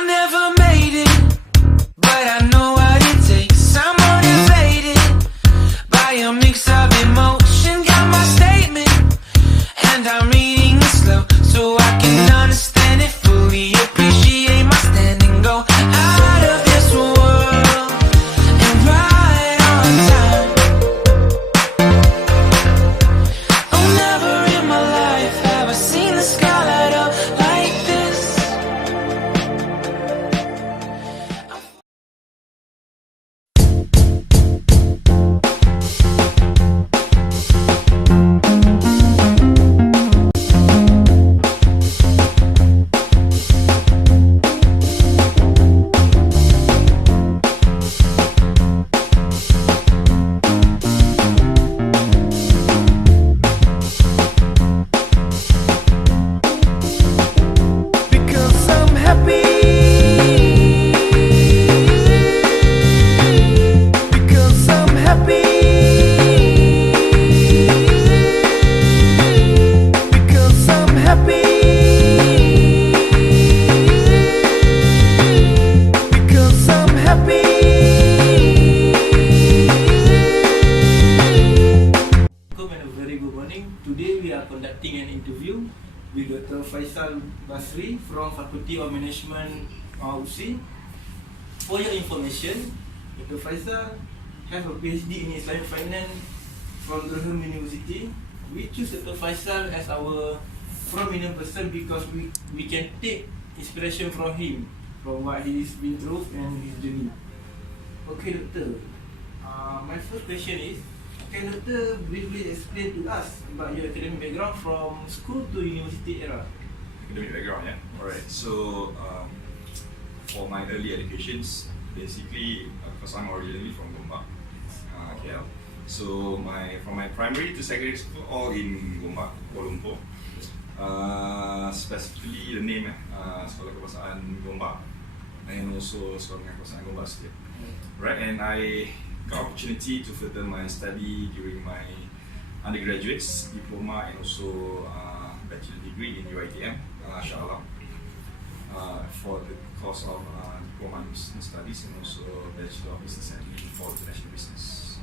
I never made it, but I know what it takes. I'm motivated by a mix of emotion. Got my statement, and I'm reading it slow so I can understand it fully. Appreciate my stand and go out of this world and right on time. Oh, never in my life have I seen the sky light up like this. Because I'm happy. Because I'm happy. Because I'm happy. Because I'm happy. Welcome and a very good morning. Today we are conducting an interview with Dr. Faisal Basri from Faculty of Management UC. For your information, Dr. Faisal has a PhD in Islamic Finance from Durham University. We choose Dr. Faisal as our prominent person because we can take inspiration from him, from what he's been through and his journey. Okay, Doctor. My first question is, can Doctor briefly explain to us about your academic background from school to university era? Academic background, yeah. Alright, so for my early educations, basically, because I'm originally from Gombak, KL. So from my primary to secondary school, all in Gombak, Kuala Lumpur. Specifically the name, Sekolah Kebangsaan Gombak, and also Sekolah Kebangsaan Gombak State. Right, and I got opportunity to further my study during my undergraduates diploma and also bachelor degree in UiTM, Shah Alam, for the course of diploma in business studies and also bachelor of business admin for international business.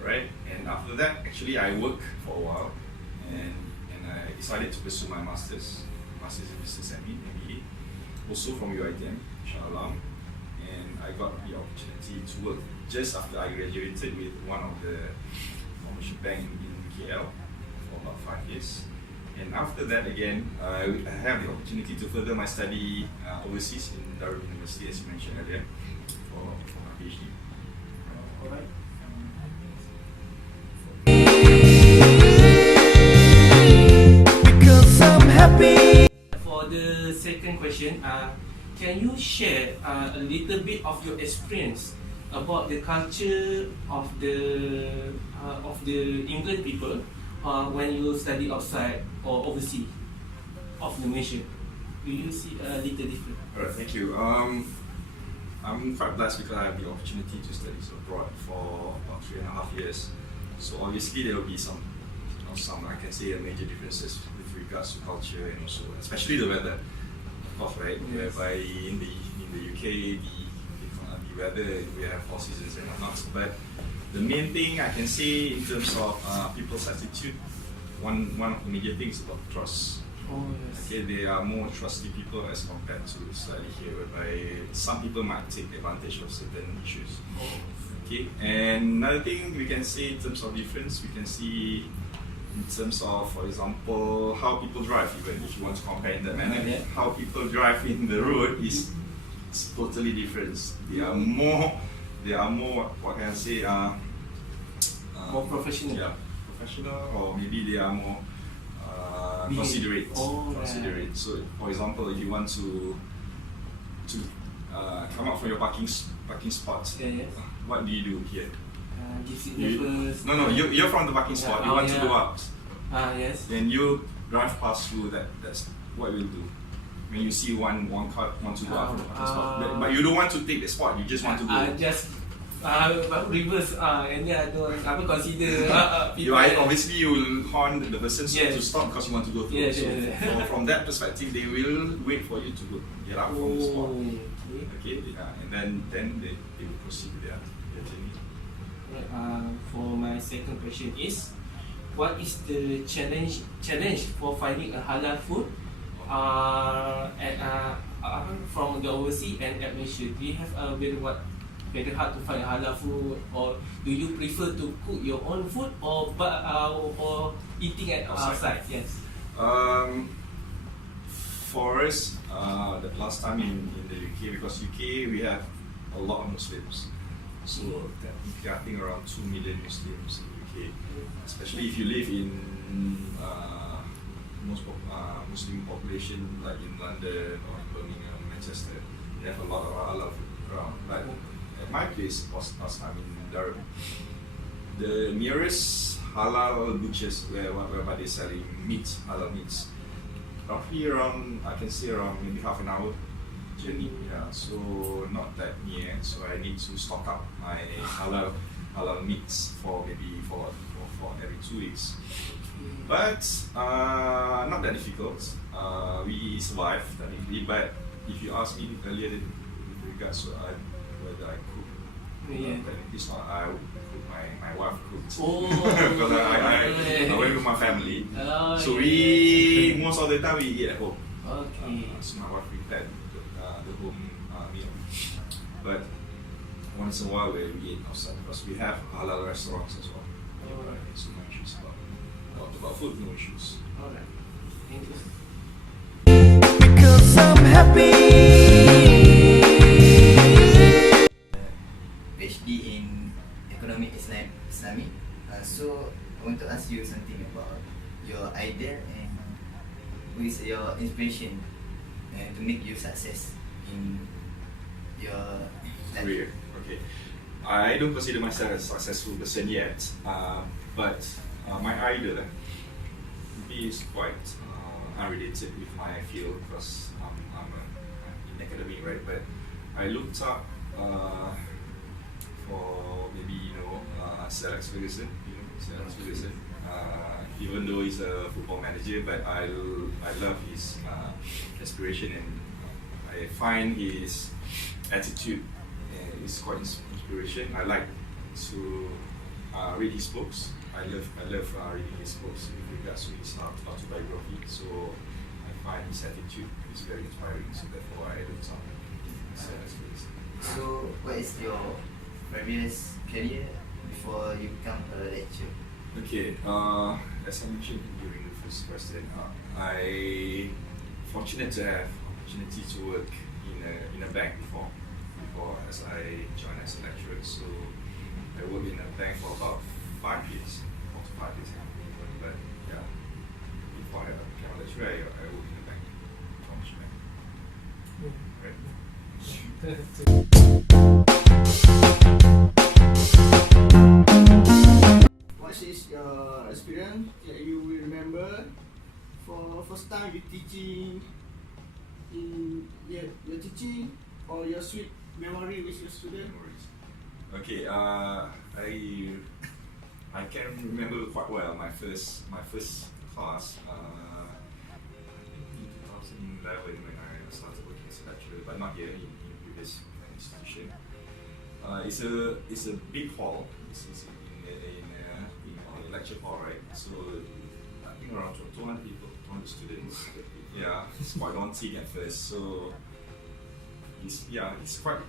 Right, and after that, actually I worked for a while, and I decided to pursue my masters in business admin, MBA, also from UiTM, Shah Alam. And I got the opportunity to work just after I graduated with one of the commercial bank in KL for about 5 years. And after that again, I have the opportunity to further my study overseas in Durham University, as you mentioned earlier, for my PhD. Alright. Because I'm happy. For the second question, can you share a little bit of your experience about the culture of the England people when you study outside or overseas of Malaysia? Do you see a little different? Alright, thank you. I'm quite blessed because I have the opportunity to study abroad for about 3.5 years. So obviously there will be some I can say major differences with regards to culture and also especially the weather. Of course, right? Yes. Whereby in the UK the weather, we have 4 seasons and whatnot. But the main thing I can say in terms of people's attitude, one of the major things is about trust. Oh, yes. Okay, they are more trusty people as compared to study here, whereby some people might take advantage of certain issues. Okay, and another thing we can say in terms of difference, we can see in terms of, for example, how people drive. Even if you want to compare in that manner, how people drive in the road is totally different. They are more. What can I say? More professional. Yeah, professional, or maybe they are more considerate. Considerate. So, for example, if you want to come out from your parking spot, what do you do here? Give signal first. No, you're from the parking spot. You want to go out. Yes. Then you drive past through that. That's what we'll do. When you see one car want to go out from the parking spot, but you don't want to take the spot. You just want to go. Just reverse any other apa consider You obviously you will horn the person Yes. to stop because you want to go through. Yes, So yes. from that perspective, they will wait for you to go get out from the spot. Okay. Okay, and then they will proceed with their journey. For my second question is, what is the challenge for finding a halal food from the overseas and at Malaysia? Do you have a very hard to find halal food, or do you prefer to cook your own food or eating at outside? Yes. For us, the last time in the UK, because UK we have a lot of Muslims, so I think around 2 million Muslims in UK. Especially if you live in Muslim population like in London or in Birmingham, Manchester, they have a lot of halal food around. But at my place, last time in Durham, the nearest halal butchers whereby they're selling halal meats, roughly around, I can say around maybe half an hour journey. Yeah, so not that near. So I need to stock up my halal meats for every 2 weeks. But not that difficult. We survive technically. But if you ask me earlier with regards to whether I cook, it's not I cook. My wife cooked. Because I went with my family. So we most of the time we eat at home. Okay. So my wife prepared the home meal. But once in a while we eat outside because we have halal restaurants as well. So no issues about food, no issues. Alright. Thank you. Because I'm happy. PhD in Economic Islamic. So I want to ask you something about your idea and who is your inspiration to make you success in your life. Career. Okay. I don't consider myself a successful person yet, but my idol is quite unrelated with my field because I'm in academic, right? But I looked up for maybe Sir Alex Ferguson. Even though he's a football manager, but I love his aspiration and I find his attitude is quite inspiration. I like to read his books. I love reading his books with regards to his autobiography. So I find his attitude is very inspiring. So therefore I looked up Sir Alex Ferguson. So what is your previous career before you become a lecturer? Okay, as I mentioned during the first question, I fortunate to have opportunity to work in a bank before as I joined as a lecturer. So I worked in a bank for about 5 years, 4 to 5 years. But yeah, before I became a lecturer, I worked in a bank, commercial bank. What is your experience that you will remember for first time you teaching your teaching or your sweet memory with your student? Okay, I can remember quite well my first class in 2011 when I started working as a lecturer, but not here in previous institution. It's a big hall. It's in a lecture hall, right? So I think around 200 people, 200 students. Yeah, it's quite daunting at first. So it's quite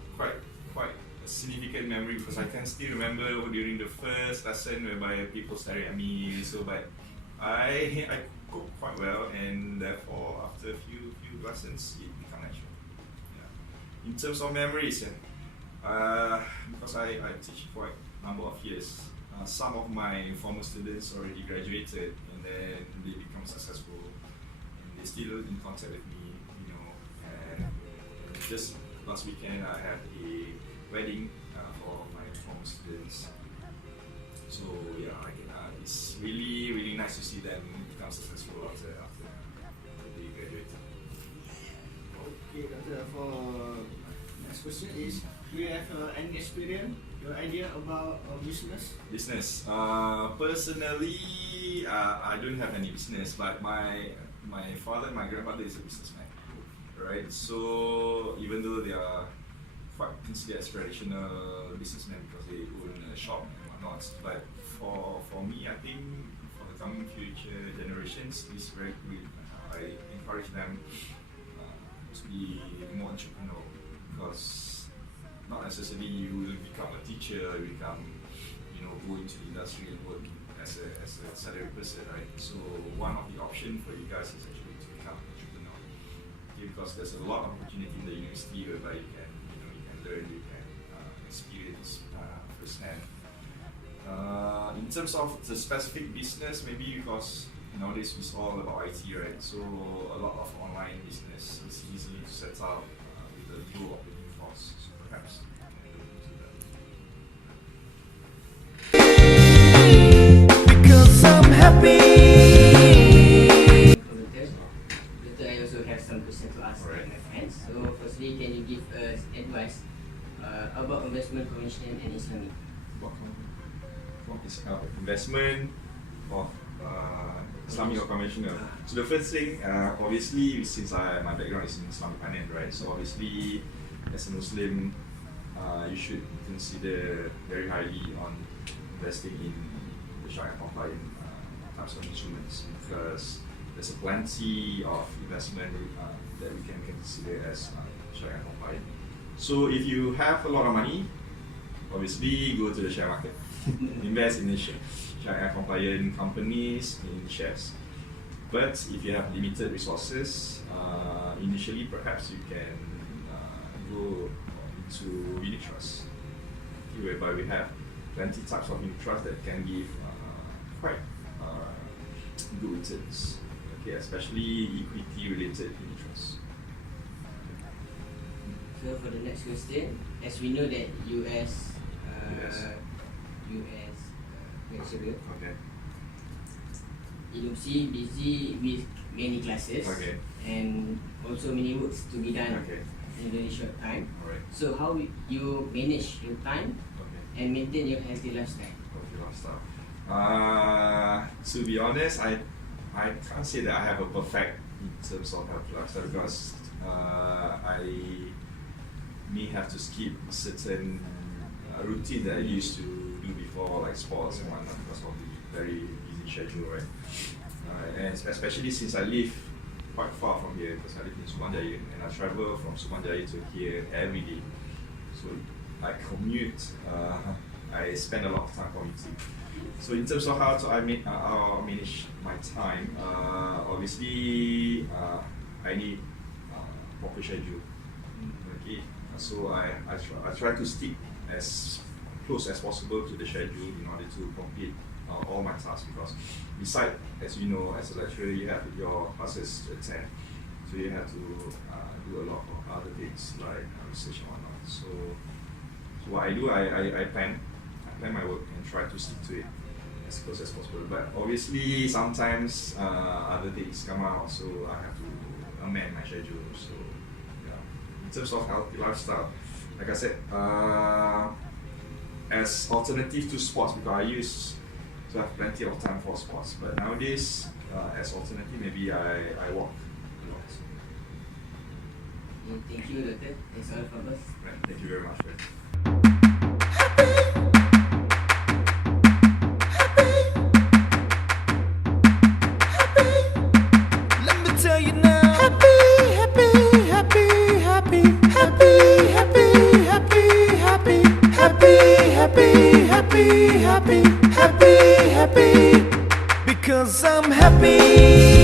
a significant memory because I can still remember during the first lesson whereby people staring at me. So, but I cook quite well, and therefore after a few lessons it became natural. Yeah. In terms of memories, because I teach quite a number of years. Some of my former students already graduated and then they become successful and they're still in contact with me, and just last weekend I had a wedding for my former students. So yeah, it's really nice to see them become successful after they graduated. Okay, Doctor, for next question is, do you have any experience, your idea about business? Business. Personally, I don't have any business, but my father and my grandfather is a businessman, right? So even though they are quite considered as traditional businessmen because they own a shop and whatnot, but for me, I think for the coming future generations, it's very good. I encourage them to be more entrepreneurial, because not necessarily you will become a teacher, you become, go into the industry and work as a salary person, right? So one of the options for you guys is actually to become an entrepreneur, okay, because there's a lot of opportunity in the university whereby you can learn, you can experience firsthand. In terms of the specific business, maybe because nowadays it's all about IT, right? So a lot of online business is easy to set up with a low operating cost. So perhaps Because I'm happy. Later, I also have some questions to ask my friends. So, firstly, can you give us advice about investment conventional and Islamic? what is investment of Islamic or conventional? So the first thing, obviously, since my background is in Islamic finance, right? So obviously, as a Muslim, you should consider very highly on investing in the Sharia compliant types of instruments, because there's a plenty of investment that we can consider as Sharia compliant. So if you have a lot of money, obviously go to the share market, invest in the Sharia compliant companies in shares. But if you have limited resources, initially perhaps you can go into unit trust, whereby we have plenty types of unit trust that can give quite good returns, okay, especially equity related unit trusts. So for the next question, as we know that US lecturer, Okay. University busy with many classes, Okay. and also many works to be done Okay. in a very short time. Alright. So how you manage your time Okay. and maintain your healthy lifestyle? Okay, lifestyle. To be honest, I can't say that I have a perfect in terms of healthy lifestyle, because I may have to skip certain routine that I used to do before, like sports and whatnot, because of the very busy schedule, right? And especially since I live quite far from here, because I live in Sumanjaya, and I travel from Sumanjaya to here every day. So I commute, I spend a lot of time commuting. So in terms of how I manage my time, obviously I need proper schedule. Okay, so I try to stick as close as possible to the schedule in order to complete all my tasks, because besides, as you know, as a lecturer, you have your classes to attend, so you have to do a lot of other things like research and whatnot. So what I do, I plan my work and try to stick to it as close as possible. But obviously, sometimes other things come out, so I have to amend my schedule. So yeah, in terms of healthy lifestyle, like I said, as alternative to sports, because I used to have plenty of time for sports, but nowadays, as alternative, maybe I walk a lot. Thank you, Doctor. That's all from us. Right, thank you very much. Right. Let me tell you now. Happy, happy, happy, happy, happy, happy, happy, happy, happy, happy, happy, happy, happy, happy. Because I'm happy.